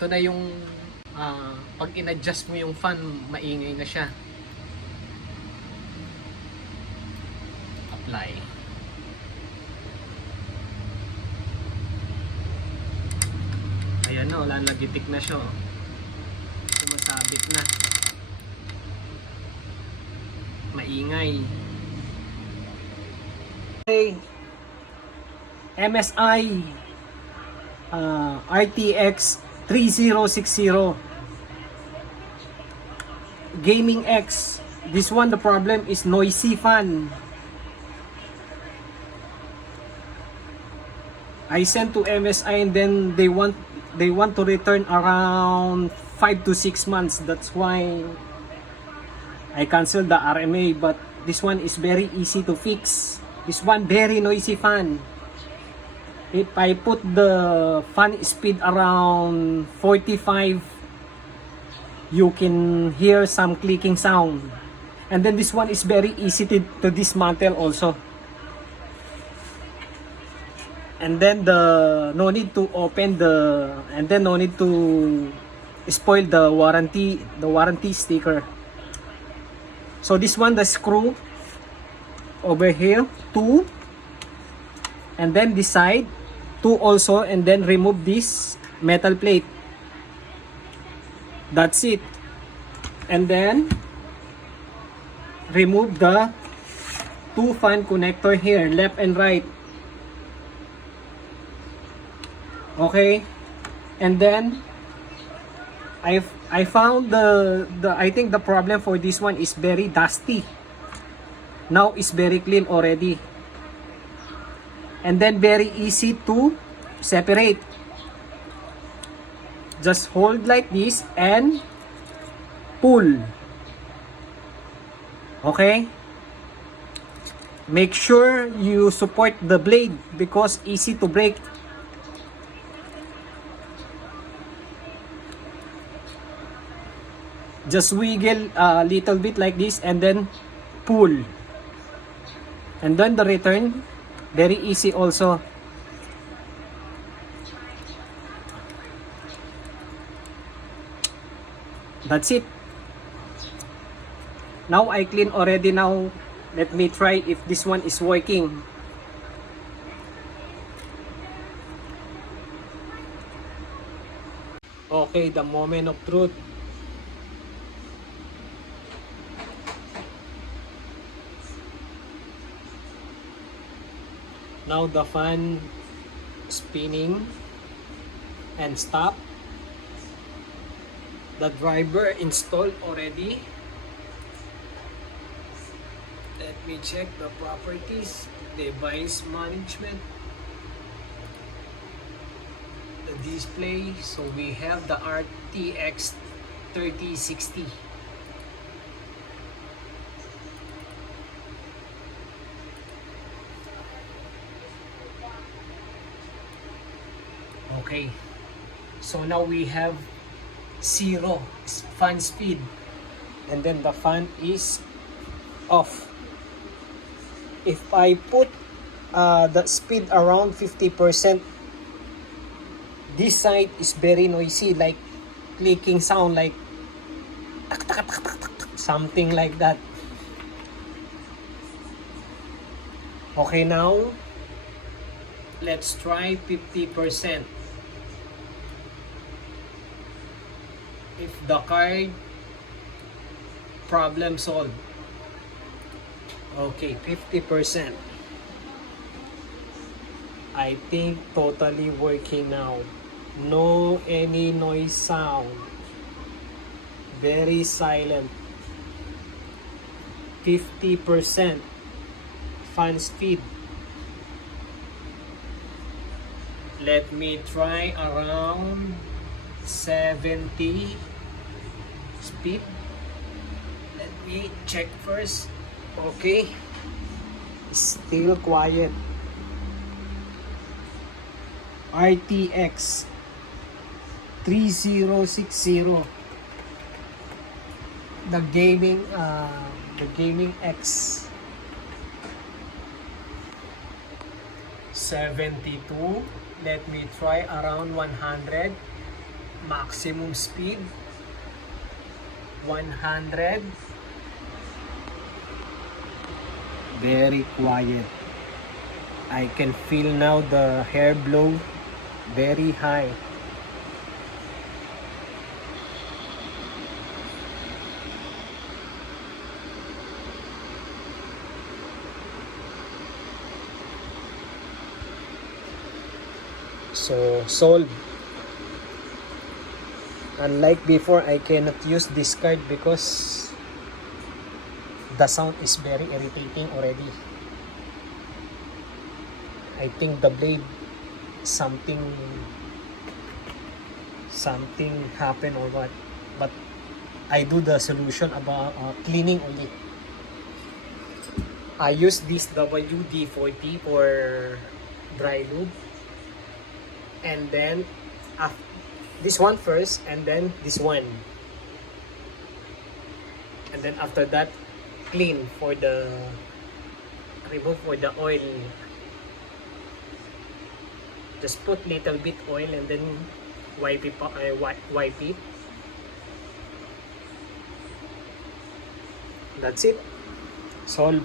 ito na yung pag in-adjust mo yung fan, maingay na siya. Apply. Ayan na, wala, nagitik na siya. Sumasabit na. Maingay. Okay. MSi RTX 3060 Gaming X. This one, the problem is noisy fan. I sent to MSi and then they want to return around 5 to 6 months. That's why I canceled the RMA, but this one is very easy to fix. This one very noisy fan. If I put the fan speed around 45, you can hear some clicking sound. And then this one is very easy to dismantle also. And then no need to open no need to spoil the warranty sticker. So this one, the screw over here, 2, and then this side 2 also, and then remove this metal plate. That's it. And then remove the 2 fan connector here, left and right. Okay, and then I found I think the problem for this one is very dusty. Now it's very clean already. And then very easy to separate. Just hold like this and pull. Okay? Make sure you support the blade because easy to break. Just wiggle a little bit like this and then pull. And then the return, very easy also. That's it. Now I clean already. Now let me try if this one is working. Okay, the moment of truth. Now the fan spinning and stop. The driver installed already. Let me check the properties. Device management. The display. So we have the RTX 3060. Okay, so now we have 0 fan speed, and then the fan is off. If I put the speed around 50%, this side is very noisy, like clicking sound, like something like that. Okay, now let's try 50%. If the card problem solved. Okay, 50%. I think totally working now. No any noise sound. Very silent. 50% fan speed. Let me try around 70 speed. Let me check first. Okay, still quiet. RTX 3060, the gaming X 72. Let me try around 100. maximum speed 100. Very quiet. I can feel now the hair blow very high. So solved. Unlike before, I cannot use this card because the sound is very irritating already. I think the blade something happened or what, but I do the solution about cleaning only. I use this WD-40 for dry lube, and then this one first, and then this one, and then after that clean for the remove for the oil. Just put little bit oil and then wipe it. That's it. Solved.